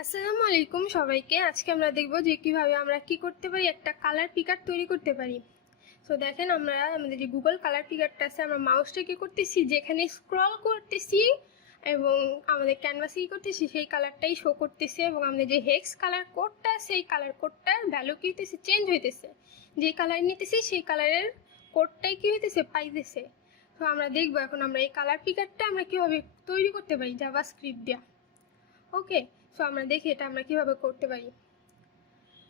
আসসালামু আলাইকুম সবাইকে। আজকে আমরা দেখব যে কিভাবে আমরা কি করতে পারি, একটা কালার পিকার তৈরি করতে পারি। সো দেখেন, আমরা আমাদের যে গুগল কালার পিকারটা আছে, আমরা মাউসটা কি করতেছি, যেখানে স্ক্রল করতেছি এবং আমাদের ক্যানভাসে কি করতেছি সেই কালারটাই শো করতেছে, এবং আমাদের যে হেক্স কালার কোডটা আছে সেই কালার কোডটার ভ্যালু কি হইতেছে, চেঞ্জ হইতেছে। যে কালার নিতেছি সেই কালারের কোডটাই কি হইতেছে, পাইতেছে। তো আমরা দেখবো এখন আমরা এই কালার পিকারটা আমরা কিভাবে তৈরি করতে পারি জাভাস্ক্রিপ্ট দিয়ে। ওকে, সো আমরা দেখি এটা আমরা কিভাবে করতে পারি।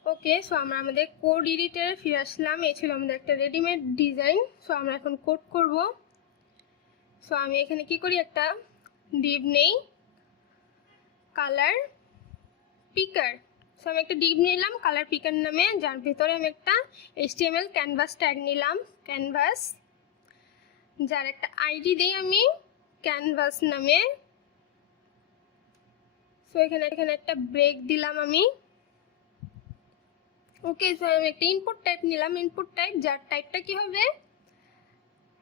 ওকে, সো আমরা আমাদের কোড এডিটরে ফিরে আসলাম। এই ছিল আমাদের একটা রেডিমেড ডিজাইন। সো আমরা এখন কোড করব। সো আমি এখানে কি করি, একটা ডিভ নেই, কালার পিকার। সো আমি একটা ডিভ নিলাম কালার পিকার নামে, যার ভিতরে আমি একটা HTML ক্যানভাস ট্যাগ নিলাম, ক্যানভাস, যার একটা আইডি দিই আমি ক্যানভাস নামে। সো এখানে একটা ব্রেক দিলাম আমি। ওকে, সো আমি একটা ইনপুট টাইপ নিলাম, ইনপুট টাইপ, যার টাইপটা কি হবে,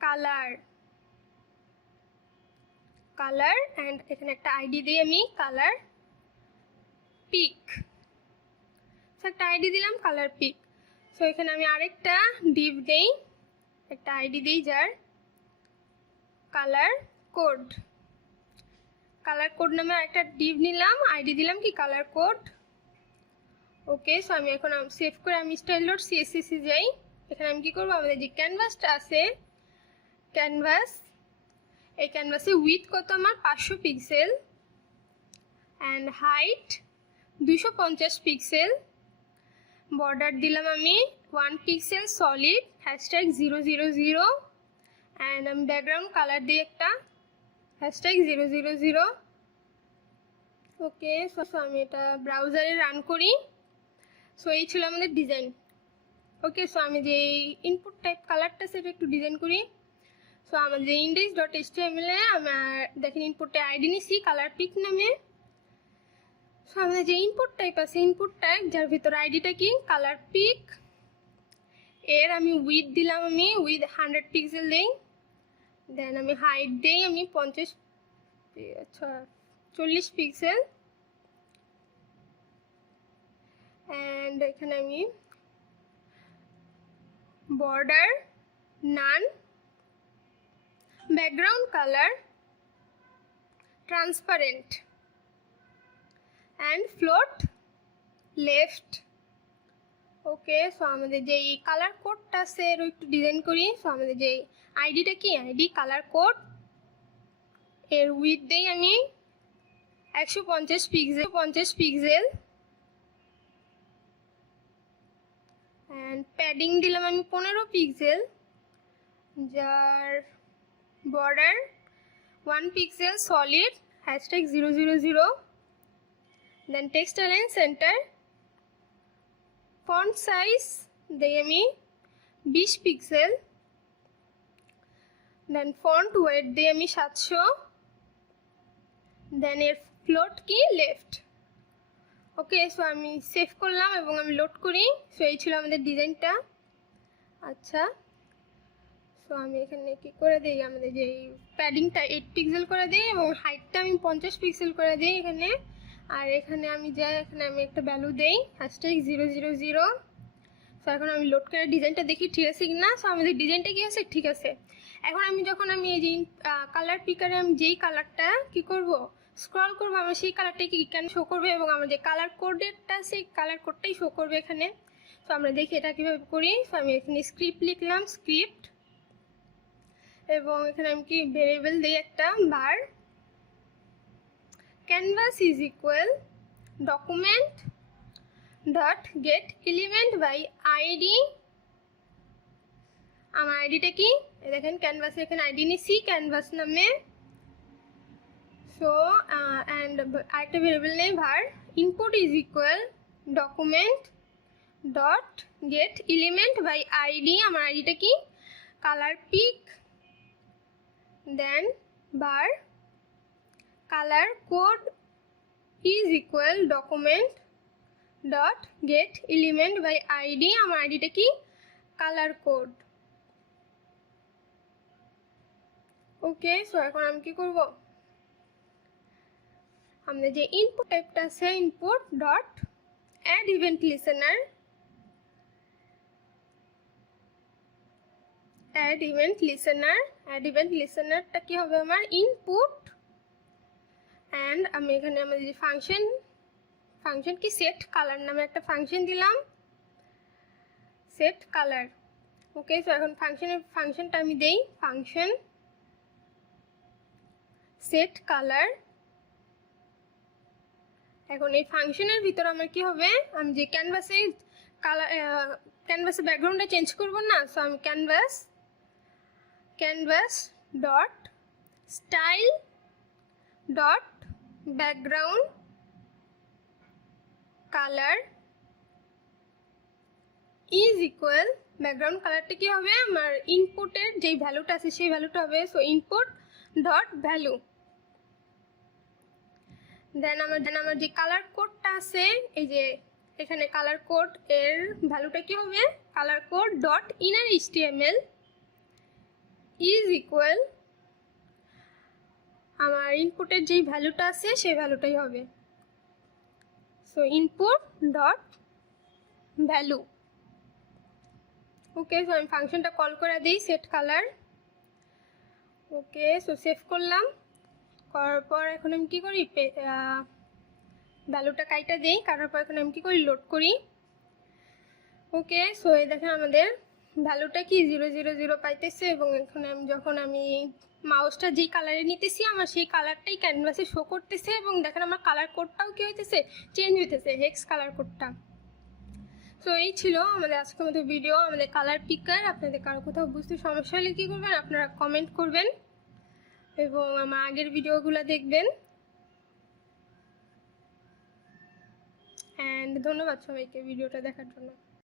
কালার, কালার, অ্যান্ড এখানে একটা আইডি দিই আমি কালার পিক। সো একটা আইডি দিলাম কালার পিক। সো এখানে আমি আরেকটা ডিভ দেই, একটা আইডি দিই যার কালার কোড, কালার কোড নামে আরেকটা ডিভ নিলাম, আইডি দিলাম কি কালার কোড। ওকে, সো আমি এখন সেভ করে আমি style.css যাই। এখানে আমি কি করবো, আমাদের যে ক্যানভাসটা আছে, ক্যানভাস, এই ক্যানভাসে উইথ কত আমার 500 pixel and height 250 pixel, border দিলাম আমি 1 পিক্সেল সলিড #000 অ্যান্ড আমি ব্যাকগ্রাউন্ড কালার দিই একটা #000। ওকে, সো আমি এটা ব্রাউজারে রান করি। সো এই ছিল আমাদের ডিজাইন। ওকে, সো আমি যে ইনপুট টাইপ কালারটা সেটা একটু ডিজাইন করি। সো আমাদের index.html এ আমার দেখেন ইনপুটে আইডি নিছি কালার পিক নামে। সো আমাদের যে ইনপুট টাইপ আছে, ইনপুট টাইপ যার ভিতর আইডিটা কি কালার পিক, এর আমি উইথ দিলাম, আমি উইথ 100 পিক্সেল দিই, দেন আমি হাইট দিই আমি 40 পিক্সেল, অ্যান্ড এখানে আমি border none, background colour transparent and float left. Okay, so আমাদের যে কালার কোডটা আছে এর একটু ডিজাইন করি। সো আমাদের যে আইডিটা কি, আইডি কালার কোড, এর উইথ দেই আমি 150 পিক্সেল অ্যান্ড প্যাডিং দিলাম আমি 15 পিক্সেল, যার border 1 pixel solid #000, then text align centre, font size দেই আমি 20 পিক্সেল, দেন ফন্ট ওয়েট দিই আমি 700, দেন এর ফ্লোট কি লেফট। ওকে, সো আমি সেভ করলাম এবং আমি লোড করি। সো এই ছিল আমাদের ডিজাইনটা। আচ্ছা, সো আমি এখানে কি করে দিই, আমাদের যে প্যাডিংটা 8 পিক্সেল করে দিই এবং হাইটটা আমি 50 পিক্সেল করে দিই এখানে। আর এখানে আমি যাই, এখানে আমি একটা ভ্যালু দেই #000। সো এখন আমি লোড করে ডিজাইনটা দেখি ঠিক আছে কি না। সো আমাদের ডিজাইনটা কি আছে, ঠিক আছে। এখন আমি যখন আমি এই যে কালার পিকারে আমি যেই কালারটা কি করব, স্ক্রল করব, আমার সেই কালারটাই কি কেন শো করবে, এবং আমার যে কালার কোডেরটা সেই কালার কোডটাই শো করবে এখানে। সো আমরা দেখি এটা কীভাবে করি। সো আমি এখানে স্ক্রিপ্ট লিখলাম, স্ক্রিপ্ট, এবং এখানে আমি কি ভেরিয়েবল দিই একটা var canvas is equal document dot get element by id। আমার আইডিটা কি দেখেন, ক্যানভাসে এখানে আইডি নিছি ক্যানভাস নামে। সো অ্যান্ড আরেকটা ভেরিয়েবল নেই var input is equal document dot get element by id। আমার আইডিটা কি colour pick, then var color code is equal document dot get element by id। আমার আইডিটা কি কালার কোড। ওকে, সো এখন আমি কি করব, আমাদের যে ইনপুট টাইপটা আছে input dot add event listener, add event লিসেনারটা কি হবে আমার ইনপুট, অ্যান্ড আমি এখানে আমাদের যে ফাংশন কি সেট কালার নামে একটা ফাংশন দিলাম, সেট কালার। ওকে, সো এখন ফাংশনটা আমি দেই ফাংশন সেট কালার। এখন এই ফাংশনের ভিতর আমার কি হবে, আমি যে ক্যানভাসে ব্যাকগ্রাউন্ডটা চেঞ্জ করব না, সো আমি canvas dot style dot background colour is equal, background কালারটা কি হবে আমার ইনপুটের যেই ভ্যালুটা আছে সেই ভ্যালুটা হবে, সো ইনপুট ডট ভ্যালু। দেন আমার যে কালার কোডটা আছে, এই যে এখানে কালার কোড এর ভ্যালুটা কি হবে, colour code dot inner HTML is equal আমার ইনপুটের যেই ভ্যালুটা আছে সেই ভ্যালুটাই হবে, সো ইনপুট ডট ভ্যালু। ওকে, সো আমি ফাংশনটা কল করে দিই সেট কালার। ওকে, সো সেভ করলাম, করার পর এখন আমি কী করি, ভ্যালুটা কাইটা দিই, কাটার পর এখন আমি কী করি, লোড করি। ওকে, সো এই দেখেন আমাদের ভ্যালুটা কি 000 পাইতেছে, এবং এখানে যখন আমি মাউসটা যেই কালারে নিতেছি আমার সেই কালারটাই ক্যানভাসে শো করতেছে, এবং দেখেন আমার কালার কোডটাও কী হইতেছে, চেঞ্জ হইতেছে, হেক্স কালার কোডটা। সো এই ছিল আমাদের আজকের মতো ভিডিও, আমাদের কালার পিকার। আপনাদের কারো কোথাও বুঝতে সমস্যা হলে কী করবেন, আপনারা কমেন্ট করবেন এবং আমার আগের ভিডিওগুলো দেখবেন। অ্যান্ড ধন্যবাদ সবাইকে ভিডিওটা দেখার জন্য।